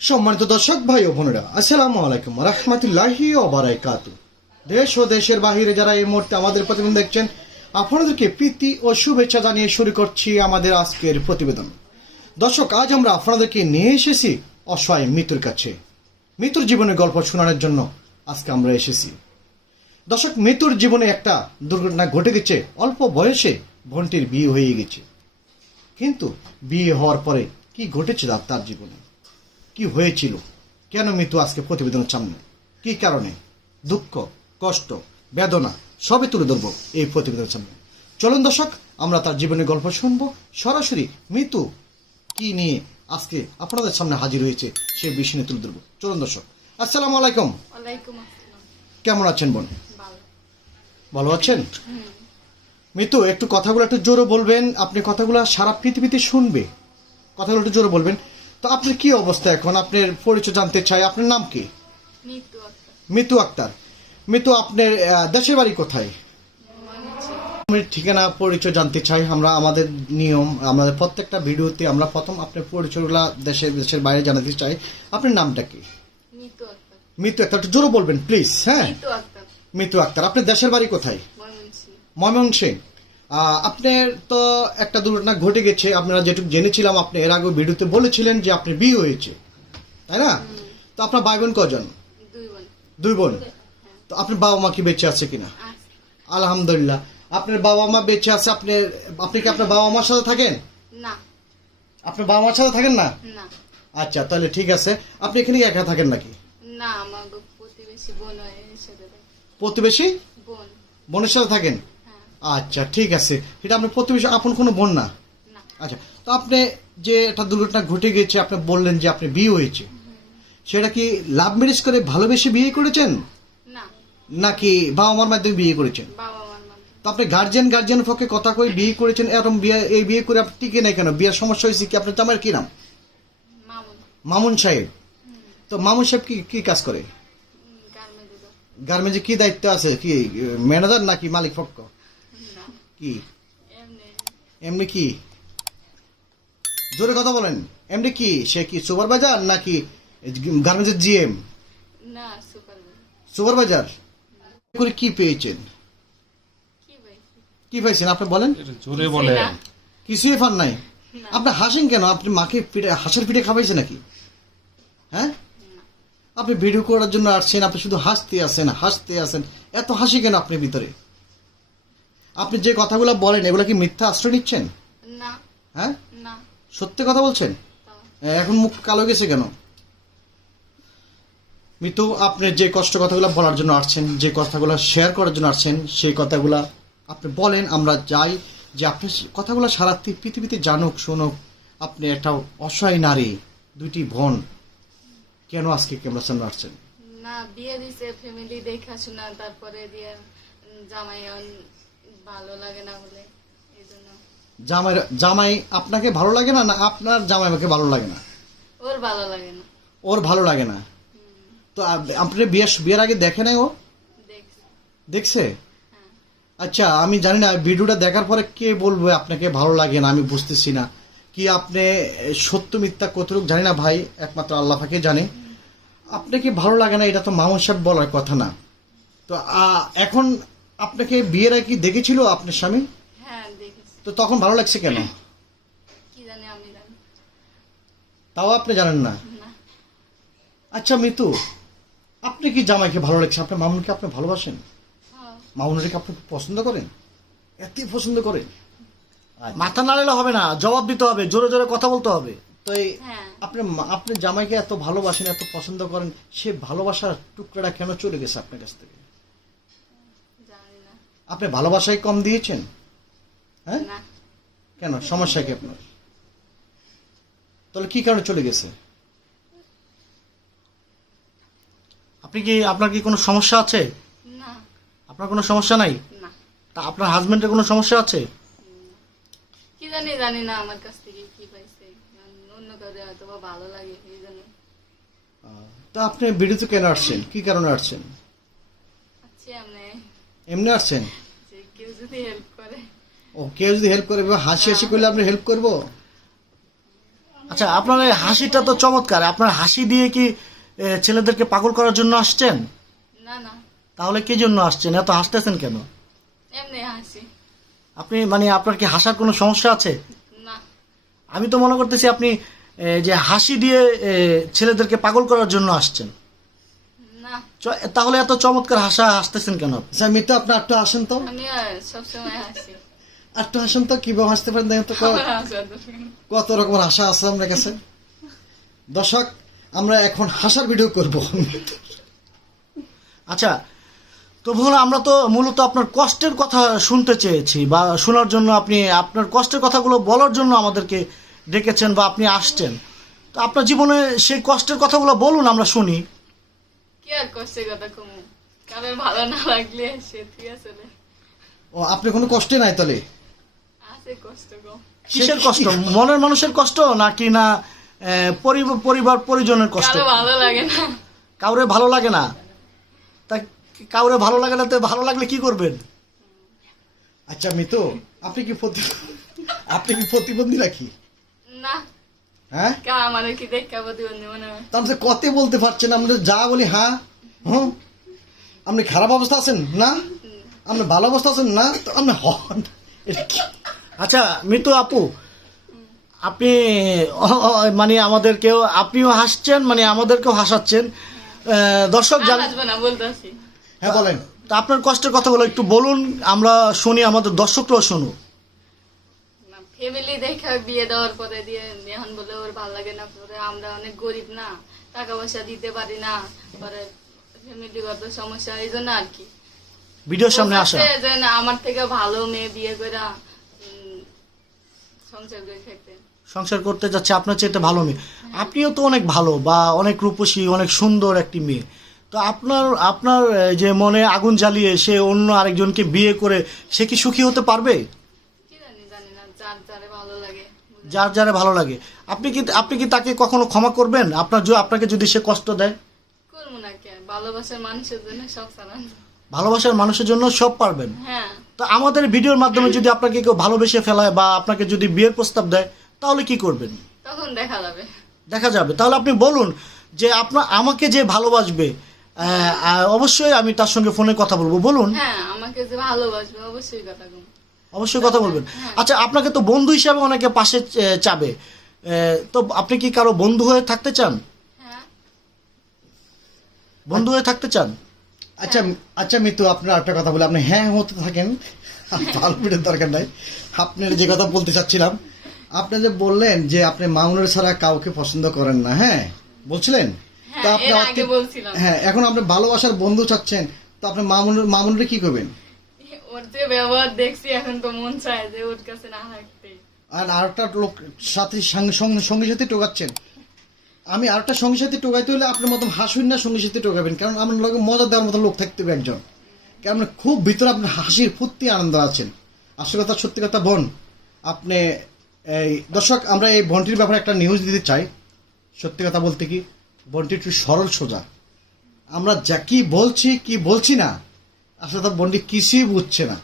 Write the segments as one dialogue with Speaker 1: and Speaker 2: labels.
Speaker 1: সম্মানিত দর্শক, ভাই ও বোনেরা, আসসালামু আলাইকুম রহমতুল্লাহি ও বারাকাতু দেশ ও দেশের বাহিরে যারা এই মুহূর্তে আমাদের প্রতিবেদন দেখছেন, আপনাদেরকে প্রীতি ও শুভেচ্ছা জানিয়ে শুরু করছি আমাদের আজকের প্রতিবেদন। দর্শক, আজ আমরা আপনাদেরকে নিয়ে এসেছি অসহায় মৃত্যুর কাছে। মৃত্যুর জীবনের গল্প শোনানোর জন্য আজকে আমরা এসেছি। দর্শক, মৃত্যুর জীবনে একটা দুর্ঘটনা ঘটে গেছে, অল্প বয়সে বোনটির বিয়ে হয়ে গেছে। কিন্তু বিয়ে হওয়ার পরে কি ঘটেছে তার জীবনে? কি হয়েছিল? কেন মৃত্যু আজকে প্রতিবেদনের সামনে? কি কারণে? দুঃখ কষ্ট বেদনা সবই তুলে ধরবো এই প্রতিবেদনের সামনে। চলুন দর্শক আমরা তার জীবনের গল্প শুনব। সরাসরি মৃত্যু কি নিয়ে আজকে আপনাদের সামনে হাজির হয়েছে সেই বিষয় নিয়ে তুলে ধরবো। চলুন দর্শক আসসালামু আলাইকুম। কেমন আছেন বোন?
Speaker 2: ভালো।
Speaker 1: ভালো আছেন? মিতু একটু কথাগুলো একটু জোরে বলবেন। আপনি কথাগুলো সারা পৃথিবীতে শুনবে। কথাগুলো একটু জোরে বলবেন। তো আপনি কি অবস্থা এখন? আপনার পরিচয় জানতে চাই। আপনার নাম কি? মিতু আক্তার। মিতু আপনার দেশের বাড়ি কোথায়? আপনার ঠিকানা পরিচয় জানতে চাই। আমরা আমাদের নিয়ম আমাদের প্রত্যেকটা ভিডিওতে আমরা প্রথম আপনার পরিচয়গুলো দেশের দেশের বাইরে জানাতে চাই। আপনার নামটা কি? মিতু আক্তার একটু জোরে বলবেন প্লিজ হ্যাঁ? মিতু আক্তার আপনার দেশের বাড়ি কোথায়?
Speaker 2: ময়মনসিং
Speaker 1: আপনার তো একটা দুর্ঘটনা ঘটে গেছে। আপনারা যেটুকু জেনেছিলাম আপনি এর আগে ভিডিওতে বলেছিলেন যে আপনার বিয়ে হয়েছে। তাই না? তো আপনার ভাই বোন কজন?
Speaker 2: দুই বোন।
Speaker 1: তো আপনার বাবা মা কি বেঁচে আছে কিনা? আলহামদুলিল্লাহ। আপনার বাবা মা বেঁচে আছে আপনি আপনি কি আপনার বাবা মার সাথে থাকেন?
Speaker 2: না।
Speaker 1: আপনার বাবা মার সাথে থাকেন না? আচ্ছা তাহলে ঠিক আছে। আপনি এখানে একা থাকেন নাকি?
Speaker 2: না আমার প্রতিবেশী বোন হয়
Speaker 1: প্রতিবেশী?
Speaker 2: বোন।
Speaker 1: বোনের সাথে থাকেন?
Speaker 2: হ্যাঁ
Speaker 1: আচ্ছা ঠিক আছে। এটা আপনার প্রতিবেশী আপন কোনো বোন না? আচ্ছা তো আপনি যে একটা দুর্ঘটনা ঘটে গেছে আপনি বললেন যে আপনি বিয়ে হয়েছে। সেটা কি লাভ ম্যারেজ করে ভালোবেসে বিয়ে করেছেন? নাকি বাবা মার মাধ্যমে বিয়ে করেছেন? তো আপনি গার্জেন গার্জেন পক্ষে কথা কই বিয়ে করেছেন এরকম বিয়ে এই বিয়ে করে আপনি টিকে নাই কেন? বিয়ের সমস্যা হয়েছে কি? আপনার জামাইয়ের কি নাম?
Speaker 2: মামুন।
Speaker 1: সাহেব। তো মামুন সাহেব কি কি কাজ করে?
Speaker 2: গার্মেন্টে
Speaker 1: কি দায়িত্ব আছে? কি ম্যানেজার নাকি মালিক পক্ষ? কি?
Speaker 2: এমনি।
Speaker 1: কি? জোরে কথা বলেন। এমনি কি? সে কি সুপারভাইজার নাকি গার্মেন্টসের জিএম?
Speaker 2: না সুপার
Speaker 1: সুপারভাইজার? করে কি পেয়েছেন?
Speaker 2: কি
Speaker 1: পাইছেন আপনি বলেন।
Speaker 3: জোরে বলে।
Speaker 2: না।
Speaker 1: কিছুই ফান নাই? আপনি হাসেন কেন? আপনি মাকে পিঠে হাঁসের পিঠে খাওয়াইছে নাকি? হ্যাঁ? আপনি ভিডিও করার জন্য আসছেন আপনি শুধু হাসতে আসেন হাসতে আসেন এত হাসি কেন আপনি ভিতরে? আপনি যে কথাগুলো বলেন এগুলো কি মিথ্যা আশ্রয় নিচ্ছেন?
Speaker 2: না।
Speaker 1: হ্যাঁ?
Speaker 2: না।
Speaker 1: সত্যি কথা বলছেন? এখন মুখ কালো গেছে কেন? মিতু আপনি যে কষ্ট কথাগুলো বলার জন্য আসছেন যে কথাগুলো শেয়ার করার জন্য আসছেন সেই কথাগুলা আপনি বলেন আমরা যাই যে আপনি কথাগুলো সারা পৃথিবীতে জানুক শুনুক। আপনি একটা অসহায় নারী দুইটি বোন। কেন আজকে ক্যামেরার সামনে আসছেন?
Speaker 2: না বিয়ে দিছে ফ্যামিলি দেখাশোনা তারপরে দিয়ে জামাই ভালো লাগে না এই জন্য
Speaker 1: জামাই জামাই আপনাকে ভালো লাগে না না আপনার জামাইকে ভালো লাগে না?
Speaker 2: ওর ভালো লাগে না।
Speaker 1: ওর ভালো লাগে না? তো আপনি বিয়ে বিয়ের আগে দেখে নাই ও?
Speaker 2: দেখছে। হ্যাঁ।
Speaker 1: আচ্ছা আমি জানি না ভিডিওটা দেখার পরে কে বলবে আপনাকে ভালো লাগে না আমি বুঝতেছি না। কি আপনি সত্য মিথ্যা কতটুকু জানি না ভাই একমাত্র আল্লাহ পাকে জানে। আপনাকে ভালো লাগে না এটা তো মামুন সাহেব বলার কথা না। তো এখন আপনাকে বিয়ের আগে কি দেখেছিল আপনার স্বামী?
Speaker 2: হ্যাঁ দেখেছি।
Speaker 1: তো তখন ভালো লাগছে কেন?
Speaker 2: কি জানি আমি জানি।
Speaker 1: তাও আপনি জানেন না?
Speaker 2: না।
Speaker 1: আচ্ছা মিতু আপনি কি জামাইকে ভালো লাগছে? আপনার মামুনকে আপনি ভালোবাসেন?
Speaker 2: হ্যাঁ,
Speaker 1: মামুনকে আপনি পছন্দ করেন? এতই পছন্দ করেন?
Speaker 4: মাথা নাড়ালে হবে না জবাব দিতে হবে জোরে জোরে কথা বলতে হবে।
Speaker 1: তো এই
Speaker 2: হ্যাঁ।
Speaker 1: আপনি আপনি জামাইকে এত ভালোবাসেন এত পছন্দ করেন সে ভালোবাসার টুকরাটা কেন চলে গেছে আপনার কাছ থেকে? আপনি ভালোবাসায় কম দিয়েছেন? হ্যাঁ?
Speaker 2: না।
Speaker 1: কেন? সমস্যা কি আপনার? তাহলে কি কারণে চলে গেছে?
Speaker 4: আপনি কি আপনার কি কোনো সমস্যা আছে?
Speaker 2: না।
Speaker 4: আপনার কোনো সমস্যা নাই?
Speaker 2: না।
Speaker 4: তা আপনার হাজবেন্ডের কোনো সমস্যা আছে?
Speaker 2: কি জানি জানি না আমার কাছ থেকে কি পাইছে অন্য কাউরে হয়তো ভালো লাগে এই জন্য
Speaker 1: তা আপনি ভিডিওতে কেন আসছেন? কি কারণে আসছেন?
Speaker 2: আচ্ছা আমি।
Speaker 1: এমনি আসছেন
Speaker 2: কেউ যদি হেল্প করে।
Speaker 1: ও কেউ যদি হেল্প করে হাসি হাসি করলে আপনি হেল্প করব?
Speaker 4: আচ্ছা আপনার এই হাসিটা তো চমৎকার। আপনার হাসি দিয়ে কি ছেলেদেরকে পাগল করার জন্য আসছেন?
Speaker 2: না না।
Speaker 4: তাহলে কি জন্য আসছেন? এত হাসতেছেন কেন?
Speaker 2: এমনি হাসি।
Speaker 4: আপনি মানে আপনার কি হাসার কোনো সমস্যা আছে?
Speaker 2: না।
Speaker 4: আমি তো মনে করতেছি আপনি যে হাসি দিয়ে ছেলেদেরকে পাগল করার জন্য আসছেন। তাহলে এত চমৎকার হাসা হাসতেছেন কেন?
Speaker 1: আচ্ছা মিতু আপনি একটু আসেন তো। একটু আসেন তো কীভাবে হাসতে পারেন দেখেন তো। কত রকমের হাসা আছে আপনার কাছে? দর্শক আমরা এখন হাসার ভিডিও করব।
Speaker 4: আচ্ছা তো ভুল আমরা তো মূলত আপনার কষ্টের কথা শুনতে চেয়েছি বা শোনার জন্য আপনি আপনার কষ্টের কথাগুলো বলার জন্য আমাদেরকে ডেকেছেন বা আপনি আসছেন। তো আপনার জীবনে সেই কষ্টের কথাগুলো বলুন আমরা শুনি।
Speaker 2: কি আর কষ্টের কথা কমু? কারোর ভালো না লাগলে সে ঠিক আছে
Speaker 1: ও আপনি কোনো কষ্টে নাই তাহলে?
Speaker 2: আছে কষ্ট কম।
Speaker 4: কিসের কষ্ট মনের মানুষের কষ্ট নাকি না পরিবার পরিজনের কষ্ট?
Speaker 2: ভালো লাগে না।
Speaker 4: কাউরে ভালো লাগে না? তা কাউরে ভালো লাগে না তো ভালো লাগলে কি করবেন?
Speaker 1: আচ্ছা মিতু আপনি কি প্রতি- আপনি কি প্রতিবন্ধী নাকি?
Speaker 2: না।
Speaker 1: হ্যাঁ?
Speaker 2: কা আমার কি দেখা প্রতিবন্ধী মনে হয়।
Speaker 1: তাহলে কত বলতে পারছেন আমরা যা বলি হ্যাঁ? হুম? আপনি খারাপ অবস্থা আছেন না? আপনি ভালো অবস্থা আছেন না? তো আপনি হন
Speaker 4: আচ্ছা মিতু আপু আপনি মানে আমাদেরকেও আপনিও হাসছেন মানে আমাদেরকেও হাসাচ্ছেন। দর্শক
Speaker 1: হ্যাঁ বলেন।
Speaker 4: তা আপনার কষ্টের কথাগুলো একটু বলুন আমরা শুনি আমাদের দর্শকরাও শুনুক।
Speaker 2: ফ্যামিলি দেখা বিয়ে দেওয়ার পরে দিয়ে এখন বলে ওর ভালো লাগে না পরে আমরা অনেক গরিব না টাকা পয়সা দিতে পারি না পরে ফ্যামিলিগত সমস্যা এই জন্য আর কি।
Speaker 4: ভিডিওর সামনে আসা।
Speaker 2: যে না, আমার থেকে ভালো মেয়ে বিয়ে করে সংসার করে খেতে
Speaker 4: সংসার করতে যাচ্ছে আপনার চাইতে ভালো মেয়ে। আপনিও তো অনেক ভালো বা অনেক রূপসী অনেক সুন্দর একটি মেয়ে। তো আপনার আপনার যে মনে আগুন জ্বালিয়ে সে অন্য আরেকজনকে বিয়ে করে সে কি সুখী হতে পারবে
Speaker 2: কি জানি জানি না যার যারে ভালো লাগে
Speaker 4: যার যারা ভালো লাগে। আপনি কি আপনি কি তাকে কখনো ক্ষমা করবেন? আপনার য- আপনাকে যদি সে কষ্ট দেয়?
Speaker 2: করব না কে? ভালোবাসার মানুষের জন্য সব সারান।
Speaker 4: ভালোবাসার মানুষের জন্য সব পারবেন।
Speaker 2: হ্যাঁ।
Speaker 4: তো আমাদের ভিডিওর মাধ্যমে যদি আপনাকে কেউ ভালোবেসে ফেলায় বা আপনাকে যদি বিয়ের প্রস্তাব দেয় তাহলে কি করবেন?
Speaker 2: তখন দেখা যাবে।
Speaker 4: দেখা যাবে। তাহলে আপনি বলুন যে আপনার আমাকে যে ভালোবাসবে অবশ্যই আমি তার সঙ্গে ফোনে কথা বলব। বলুন।
Speaker 2: হ্যাঁ আমাকে যে ভালোবাসবে অবশ্যই কথা কম
Speaker 4: অবশ্যই কথা বলবেন। আচ্ছা আপনাকে তো বন্ধু হিসাবে অনেকে পাশে চাবে। তো আপনি কি কারও বন্ধু হয়ে থাকতে চান?
Speaker 2: হ্যাঁ
Speaker 4: বন্ধু হয়ে থাকতে চান?
Speaker 1: আচ্ছা আচ্ছা মিতু আপনার একটা কথা বলে। আপনি হ্যাঁ হতে থাকেন। ভালো ভিডিওর দরকার নাই। আপনার যে কথা বলতে চাচ্ছিলাম আপনি যে বললেন যে আপনি মামুনের ছাড়া কাউকে পছন্দ করেন না হ্যাঁ? বলছিলেন?
Speaker 2: হ্যাঁ,
Speaker 1: তো আপনি। হ্যাঁ এখন আপনি ভালোবাসার বন্ধু চাচ্ছেন তো আপনি মামুনের মামুনরে কি করবেন?
Speaker 2: ব্যবহার দেখছি, এখন তো মন চায় যে ওর কাছে না থাকতে।
Speaker 1: আর আরেকটা লোক সাথে সঙ্গে সঙ্গে সাথে টোকাচ্ছেন। আমি আরেকটা সঙ্গী সাথে টোকাইতে হলে আপনার মতন হাসুন না সঙ্গী সাথে টোকাবেন? কারণ আমার লোকে মজা দেওয়ার মতো লোক থাকতে হবে একজন। কারণ খুব ভিতরে আপনার হাসির ফুর্তি, আনন্দ আছেন। আসল কথা, সত্যি কথা, বোন, আপনি এই দর্শক, আমরা এই বনটির ব্যাপারে একটা নিউজ দিতে চাই। সত্যি কথা বলতে কি, বনটি একটু সরল সোজা। আমরা যা কি বলছি কি বলছি না আসলে তার বনটি কিছুই বুঝছে না।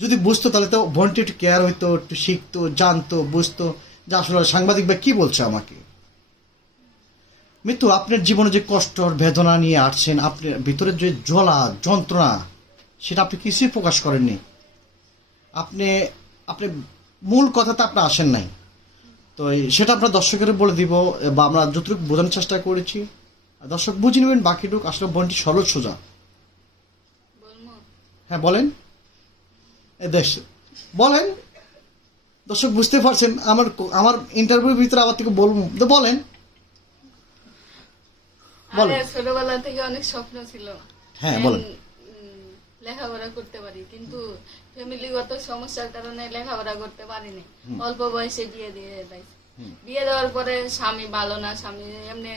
Speaker 1: যদি বুঝতো তাহলে তো বোনটি একটু কেয়ার হইতো, একটু শিখতো, জানতো, বুঝতো যে আসলে সাংবাদিক ভাই কি বলছে আমাকে। মৃত্যু আপনার জীবনে যে কষ্ট বেদনা নিয়ে আসছেন, আপনার ভিতরে যে জ্বলা, যন্ত্রণা, সেটা আপনি কিছুই প্রকাশ করেননি। আপনি আপনি মূল কথাতে আপনি আসেন নাই। তো সেটা আপনার দর্শকের বলে দিব বা আমরা যতটুকু বোঝানোর চেষ্টা করেছি। দর্শক বুঝে নেবেন বাকিটুক আসলে বোনটি সরল সোজা। হ্যাঁ বলেন। দেশ বলেন। দর্শক বুঝতে পারছেন আমার আমার ইন্টারভিউর ভিতরে আবার থেকে বলব। তো বলেন। বলো।
Speaker 2: ছোটবেলা থেকে অনেক স্বপ্ন ছিল।
Speaker 1: হ্যাঁ, বলেন।
Speaker 2: লেখাপড়া করতে পারি কিন্তু ফ্যামিলিগত সমস্যার কারণে লেখাপড়া করতে পারিনি। অল্প বয়সে বিয়ে দিয়ে দিয়েছে বিয়ে দেওয়ার পরে স্বামী ভালো না স্বামী এমনি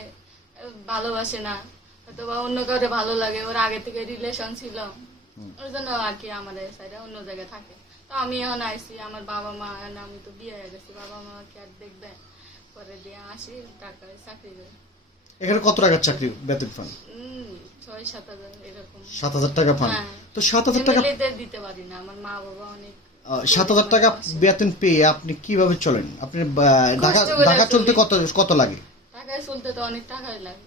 Speaker 2: ভালোবাসে না। অথবা অন্য কাউরে ভালো লাগে ওর আগে থেকে রিলেশন ছিল। ওর জন্য আর কি আমার সাইডে অন্য জায়গায় থাকে। তো আমি এখন আইসি আমার বাবা মা আমি তো বিয়ে হয়ে গেছি বাবা মা কি আর দেখবে। পরে দিয়ে আসি টাকায় চাকরি করি।
Speaker 1: এখানে কত টাকার চাকরি বেতন পান?
Speaker 2: ছয় সাত হাজার এরকম।
Speaker 1: সাত হাজার টাকা পান?
Speaker 2: হ্যাঁ।
Speaker 1: তো সাত হাজার টাকা
Speaker 2: দিতে পারি না আমার মা বাবা অনেক
Speaker 1: সাত হাজার টাকা বেতন পেয়ে আপনি কীভাবে চলেন? আপনি ঢাকা ঢাকা চলতে কত কত লাগে?
Speaker 2: টাকায় চলতে তো অনেক টাকাই লাগে।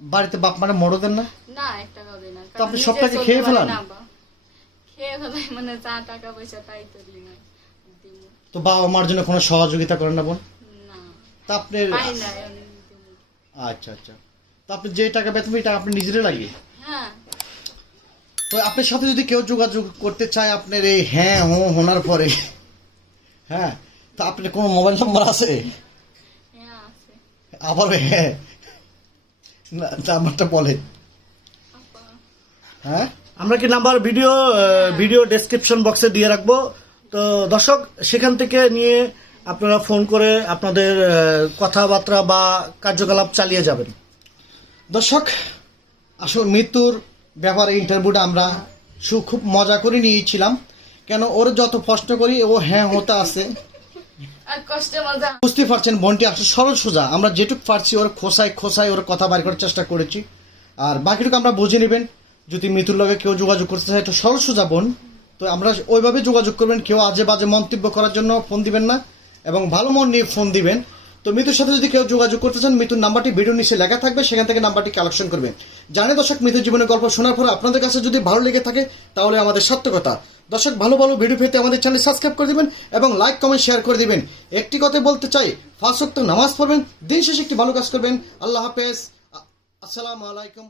Speaker 1: বাড়িতে বাপ মারা মরো দেন না?
Speaker 2: না এক টাকাও দেয় না
Speaker 1: তো আপনি সব টাকা খেয়ে ফেলান?
Speaker 2: খেয়ে ফেলাই মানে যা টাকা পয়সা তাই তো না
Speaker 1: তো বাবা মার জন্য কোনো সহযোগিতা করেন না বোন?
Speaker 2: না
Speaker 1: তা আপনি। আচ্ছা আচ্ছা। তো আপনি যে টাকা বেতন পাই, এটা আপনি নিজেরই লাগে
Speaker 2: হ্যাঁ।
Speaker 1: তো আপনার সাথে যদি কেউ যোগাযোগ করতে চায় আপনার এই হ্যাঁ হো হোনার পরে হ্যাঁ তা আপনার কোনো মোবাইল নাম্বার আছে?
Speaker 2: হ্যাঁ
Speaker 1: আবার হ্যাঁ নাম্বারটা বলেন। হ্যাঁ?
Speaker 4: আমরা কি নাম্বার ভিডিও ভিডিও ডেসক্রিপশন বক্সে দিয়ে রাখব? তো দর্শক সেখান থেকে নিয়ে আপনারা ফোন করে আপনাদের কথাবার্তা বা কার্যকলাপ চালিয়ে যাবেন।
Speaker 1: দর্শক আসল মৃত্যুর ব্যাপারে ইন্টারভিউটা আমরা সু- খুব মজা করে নিয়েছিলাম। কেন ওর যত প্রশ্ন করি ও হ্যাঁ হতে আছে। বুঝতে পারছেন, বনটি আসলে সরল সোজা। আমরা যেটুকু পারছি ওর খোসায় খোসায় ওর কথা বার করার চেষ্টা করেছি। আর বাকিটুকু আমরা বুঝে নেবেন। যদি মৃত্যুর লগে কেউ যোগাযোগ করতে চায় একটু সরল সোজা বোন। তো আমরা ওইভাবে যোগাযোগ করবেন, কেউ আজে বাজে মন্তব্য করার জন্য ফোন দিবেন না। এবং ভালো মন নিয়ে ফোন দিবেন। তো মৃত্যুর সাথে যদি কেউ যোগাযোগ করতে চান মৃত্যুর নাম্বারটি ভিডিও নিচে লেখা থাকবে, সেখান থেকে নাম্বারটি কালেকশন করবেন। জানে দর্শক মৃত্যুর জীবনের গল্প শোনার পর আপনাদের কাছে যদি ভালো লেগে থাকে, তাহলে আমাদের সার্থকতা। দর্শক, ভালো ভালো ভিডিও পেতে আমাদের চ্যানেল সাবস্ক্রাইব করে দিবেন এবং লাইক কমেন্ট শেয়ার করে দিবেন। একটি কথা বলতে চাই ফাঁসক্ত নামাজ পড়বেন, দিন শেষে একটি ভালো কাজ করবেন। আল্লাহ হাফেজ। আসসালাম আসসালামু আলাইকুম।